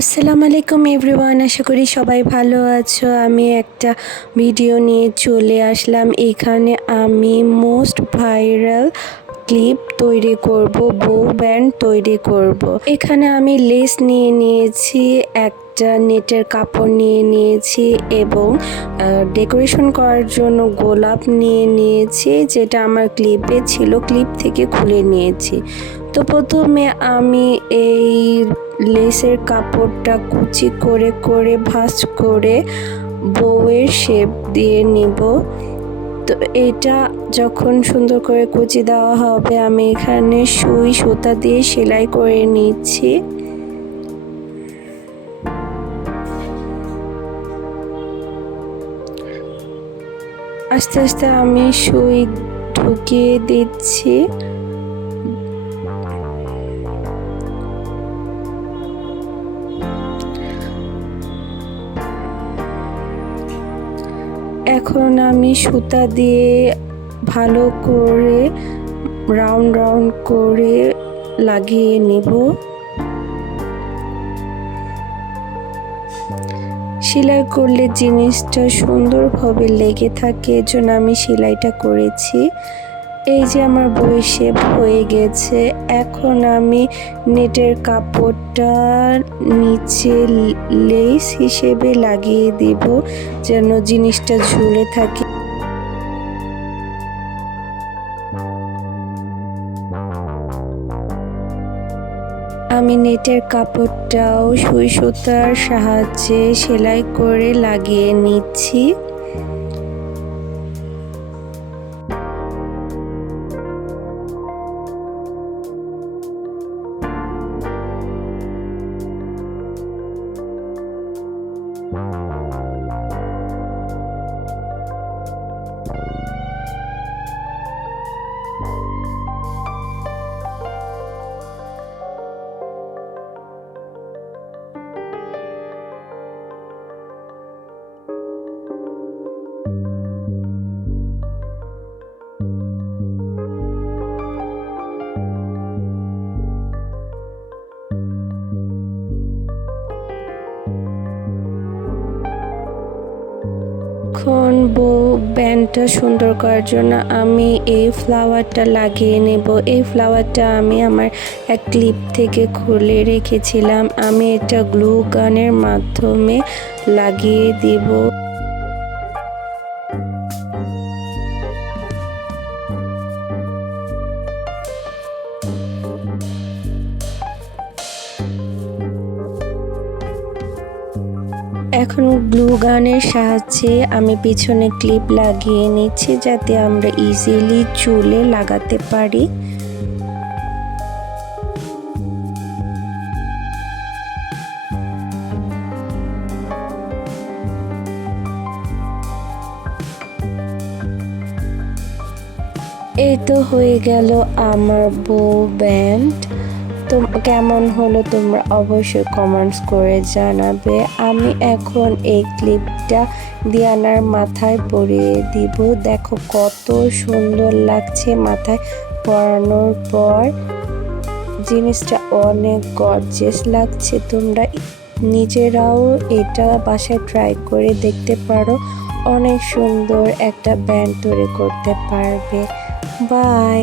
আসসালামু আলাইকুম এভরিওয়ান, আশা করি সবাই ভালো আছো। আমি একটা ভিডিও নিয়ে চলে আসলাম। এখানে আমি মোস্ট ভাইরাল ক্লিপ তৈরি করব, বো ব্যান্ড তৈরি করব। এখানে আমি লেস নিয়ে নিয়েছি, একটা নেটের কাপড় নিয়ে নিয়েছি এবং ডেকোরেশন করার জন্য গোলাপ নিয়ে নিয়েছি, যেটা আমার ক্লিপে ছিল, ক্লিপ থেকে খুলে নিয়েছি। তো প্রথমে আমি এই লেসের কাপড়টা কুচি করে করে ভাঁজ করে বউয়ের শেপ দিয়ে নিব। তো এটা যখন সুন্দর করে কুচি দেওয়া হবে, আমি এখানে সুই সুতা দিয়ে সেলাই করে নিচ্ছি। আস্তে আস্তে আমি সুই ঢুকিয়ে দিচ্ছি। এখন আমি সুতা দিয়ে ভালো করে রাউন্ড রাউন্ড করে লাগিয়ে নিব। সেলাই করলে জিনিসটা সুন্দরভাবে লেগে থাকে, এজন্য আমি সেলাইটা করেছি। এই যে আমার বই শেপ হয়ে গেছে। এখন আমি নেটের কাপড়টা নিচে লেস হিসেবে লাগিয়ে দেব, যেন জিনিসটা ঝুলে থাকে। আমি নেটের কাপড়টাও সুই সুতার সাহায্যে সেলাই করে লাগিয়ে নিচ্ছি। এখন বো ব্যান্ডটা সুন্দর করার জন্য আমি এই ফ্লাওয়ারটা লাগিয়ে নেব। এই ফ্লাওয়ারটা আমি আমার এক ক্লিপ থেকে খুলে রেখেছিলাম। আমি এটা গ্লু গানের মাধ্যমে লাগিয়ে দিব। এখন গ্লু গানের সাহায্যে আমি পিছনে ক্লিপ লাগিয়ে নিচ্ছি, যাতে আমরা ইজিলি চুলে লাগাতে পারি। এই তো হয়ে গেল আমার বো ব্যান্ড। তো কেমন হলো তোমরা অবশ্যই কমেন্টস করে জানাবে। আমি এখন এই ক্লিপটা দিয়ানার মাথায় পরিয়ে দিব। দেখো কত সুন্দর লাগছে মাথায় পরানোর পর। জিনিসটা অনেক গর্জিয়াস লাগছে। তোমরা নিজেরাও এটা বাসায় ট্রাই করে দেখতে পারো। অনেক সুন্দর একটা ব্যান্ড তৈরি করতে পারবে। বাই।